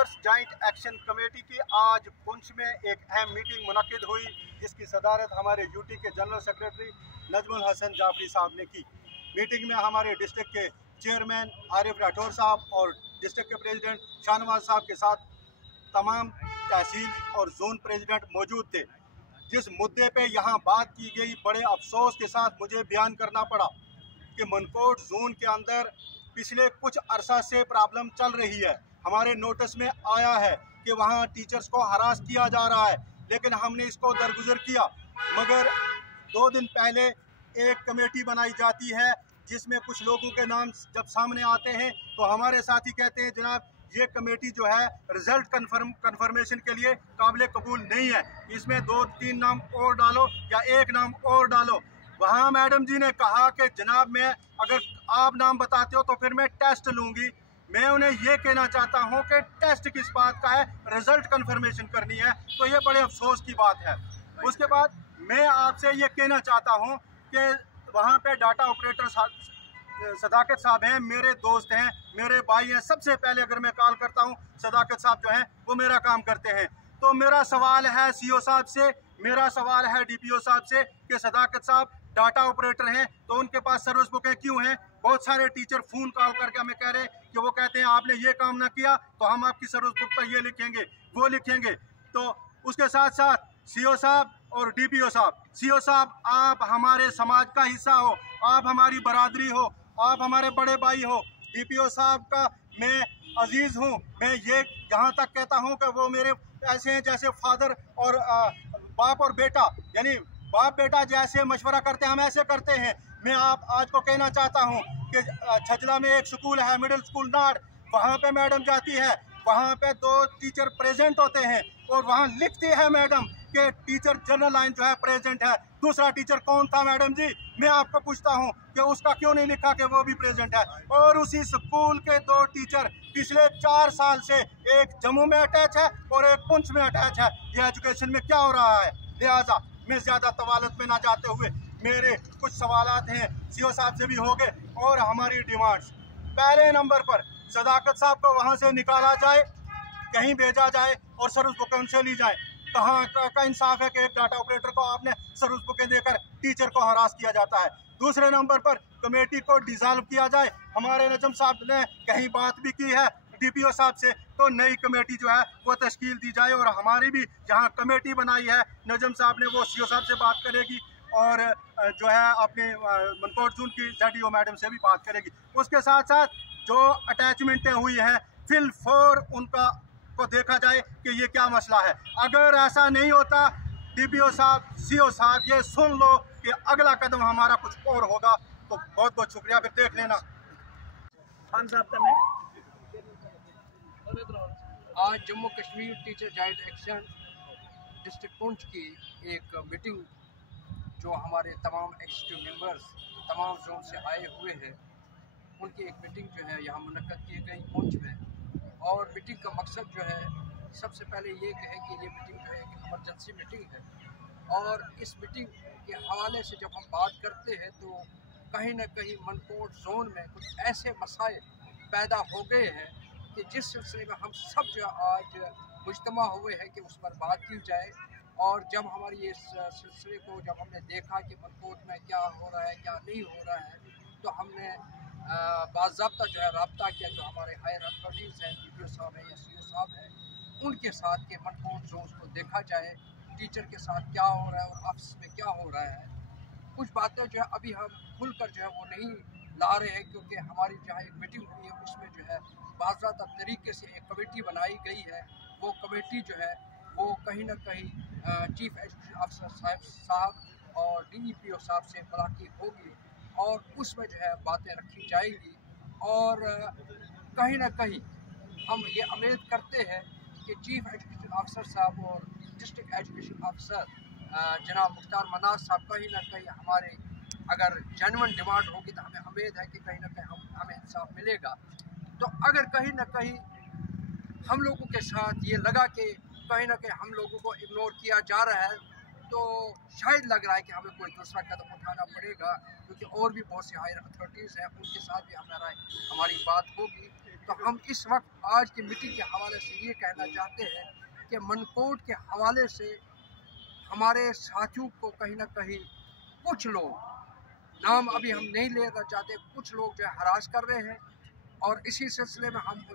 मिंबर्स joint action committee की आज पुंछ में एक अहम मीटिंग मुनक्किद हुई, जिसकी सदारत हमारे यूटी के जनरल सेक्रेटरी नजमुल हसन जाफरी साहब ने की। मीटिंग में हमारे डिस्ट्रिक्ट के चेयरमैन आरिफ राठौर साहब और डिस्ट्रिक्ट के प्रेसिडेंट शाहनवाज साहब के साथ तमाम तहसील और जोन प्रेसिडेंट मौजूद थे। जिस मुद्दे पे यहाँ बात की गई, बड़े अफसोस के साथ मुझे बयान करना पड़ा कि मनकोट जोन के अंदर पिछले कुछ अरसा से प्रॉब्लम चल रही है। हमारे नोटिस में आया है कि वहाँ टीचर्स को हरास किया जा रहा है, लेकिन हमने इसको दरगुजर किया। मगर 2 दिन पहले एक कमेटी बनाई जाती है, जिसमें कुछ लोगों के नाम जब सामने आते हैं तो हमारे साथी कहते हैं जनाब ये कमेटी जो है रिजल्ट कन्फर्मेशन के लिए काबिल कबूल नहीं है, इसमें 2-3 नाम और डालो या एक नाम और डालो। वहाँ मैडम जी ने कहा कि जनाब मैं अगर आप नाम बताते हो तो फिर मैं टेस्ट लूँगी। मैं उन्हें ये कहना चाहता हूँ कि टेस्ट किस बात का है, रिजल्ट कन्फर्मेशन करनी है, तो ये बड़े अफसोस की बात है। उसके बाद मैं आपसे ये कहना चाहता हूँ कि वहाँ पे डाटा ऑपरेटर सदाकत साहब हैं, मेरे दोस्त हैं, मेरे भाई हैं। सबसे पहले अगर मैं कॉल करता हूँ, सदाकत साहब जो हैं वो मेरा काम करते हैं। तो मेरा सवाल है सीओ साहब से, मेरा सवाल है डीपीओ साहब से कि सदाकत साहब डाटा ऑपरेटर हैं तो उनके पास सर्विस बुकें क्यों हैं? बहुत सारे टीचर फ़ोन कॉल करके हमें कह रहे हैं कि वो कहते हैं आपने ये काम ना किया तो हम आपकी सर्विस बुक पर ये लिखेंगे, वो लिखेंगे। तो उसके साथ साथ सीओ साहब और डीपीओ साहब, सीओ साहब आप हमारे समाज का हिस्सा हो, आप हमारी बरादरी हो, आप हमारे बड़े भाई हो। डीपीओ साहब का मैं अजीज़ हूँ, मैं ये यहाँ तक कहता हूँ कि वो मेरे ऐसे हैं जैसे फादर और बाप और बेटा, यानी बाप बेटा जैसे मशवरा करते हैं हम ऐसे करते हैं। मैं आप आज को कहना चाहता हूँ कि छजला में एक स्कूल है, मिडिल स्कूल नाड़, वहाँ पे मैडम जाती है, वहाँ पे 2 टीचर प्रेजेंट होते हैं और वहाँ लिखती है मैडम कि टीचर जनरल लाइन जो है प्रेजेंट है। दूसरा टीचर कौन था मैडम जी? मैं आपको पूछता हूँ कि उसका क्यों नहीं लिखा कि वो भी प्रेजेंट है? और उसी स्कूल के 2 टीचर पिछले 4 साल से एक जम्मू में अटैच है और एक पुंछ में अटैच है। ये एजुकेशन में क्या हो रहा है? लिहाजा मैं ज़्यादा तवालत में ना जाते हुए मेरे कुछ सवालात हैं सीओ साहब से भी हो गए और हमारी डिमांड्स। पहले नंबर पर सदाकत साहब को वहाँ से निकाला जाए, कहीं भेजा जाए और सर्विस बुकें उनसे ली जाए। कहाँ का इंसाफ है कि एक डाटा ऑपरेटर को आपने सर्विस बुकें देकर टीचर को हरास किया जाता है। दूसरे नंबर पर कमेटी को डिसॉल्व किया जाए। हमारे नजम साहब ने कहीं बात भी की है डीपीओ साहब से, तो नई कमेटी जो है वो तश्कील दी जाए और हमारी भी जहाँ कमेटी बनाई है नजम साहब ने वो सीओ साहब से बात करेगी और जो है अपने मनकोट जोन की ZDO मैडम से भी बात करेगी। उसके साथ साथ जो अटैचमेंटें हुई हैं फिल फोर उनका को देखा जाए कि ये क्या मसला है। अगर ऐसा नहीं होता डीपीओ साहब, सीओ साहब ये सुन लो कि अगला कदम हमारा कुछ और होगा। तो बहुत बहुत शुक्रिया, फिर देख लेना। खान साहब आज Jammu Kashmir teacher joint action district Poonch की एक मीटिंग जो हमारे तमाम एग्जीक्यूटिव मेंबर्स तमाम जोन से आए हुए हैं, उनकी एक मीटिंग जो है यहाँ मुनक्कद की गई पुंछ में। और मीटिंग का मकसद जो है सबसे पहले ये है कि ये मीटिंग जो है एक इमरजेंसी मीटिंग है और इस मीटिंग के हवाले से जब हम बात करते हैं तो कहीं ना कहीं मनकोट जोन में कुछ ऐसे मसाइल पैदा हो गए हैं कि जिस सिलसिले में हम सब जो आज मुज्तमा हुए हैं कि उस पर बात की जाए। और जब हमारी इस सिलसिले को जब हमने देखा कि मनकोट में क्या हो रहा है क्या नहीं हो रहा है, तो हमने बाज़ाब्ता जो है रब्ता किया जो हमारे हायर अथॉरिटीज़ हैं, डीपीओ साहब हैं या सीओ साहब हैं, उनके साथ के मनकोट जोन को देखा जाए टीचर के साथ क्या हो रहा है और ऑफिस में क्या हो रहा है। कुछ बातें जो है अभी हम खुलकर जो है वो नहीं ला रहे हैं क्योंकि हमारी जहाँ एक मीटिंग हुई है उसमें जो है बाज़ाब्ता तरीके से एक कमेटी बनाई गई है। वो कमेटी जो है वो कहीं ना कहीं चीफ एजुकेशन ऑफिसर साहब और DEPO साहब से मुलाकात होगी और उसमें जो है बातें रखी जाएंगी। और कहीं ना कहीं हम ये उम्मीद करते हैं कि चीफ एजुकेशन ऑफिसर साहब और डिस्ट्रिक्ट एजुकेशन ऑफिसर जनाब मुख्तार मनाज साहब कहीं ना कहीं हमारे अगर जेन्युइन डिमांड होगी तो हमें उम्मीद है कि कहीं ना कहीं हमें इंसाफ मिलेगा। तो अगर कहीं ना कहीं हम लोगों के साथ ये लगा कि कहीं ना कहीं हम लोगों को इग्नोर किया जा रहा है तो शायद लग रहा है कि हमें कोई दूसरा कदम उठाना पड़ेगा, क्योंकि और भी बहुत सी हायर अथॉरिटीज़ हैं उनके साथ भी हमारी बात होगी। तो हम इस वक्त आज की मीटिंग के हवाले से ये कहना चाहते हैं कि मनकोट के हवाले से हमारे साथियों को कहीं ना कहीं कुछ लोग, नाम अभी हम नहीं लेना चाहते, कुछ लोग जो है हरास कर रहे हैं। और इसी सिलसिले में हम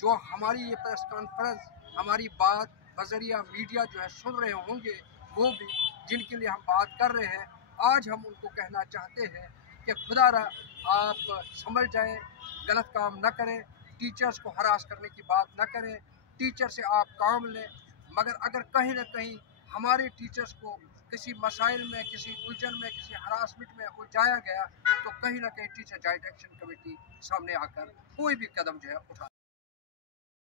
जो हमारी ये प्रेस कॉन्फ्रेंस, हमारी बात बजरिया मीडिया जो है सुन रहे होंगे, वो भी जिनके लिए हम बात कर रहे हैं, आज हम उनको कहना चाहते हैं कि खुदारा आप समझ जाएं, गलत काम न करें, टीचर्स को हरास करने की बात न करें, टीचर से आप काम लें। मगर अगर कहीं ना कहीं हमारे टीचर्स को किसी मसाइल में, किसी उलझन में, किसी हरासमेंट में उलझाया गया, तो कहीं ना कहीं टीचर जाइंट एक्शन कमेटी सामने आकर कोई भी कदम जो है उठा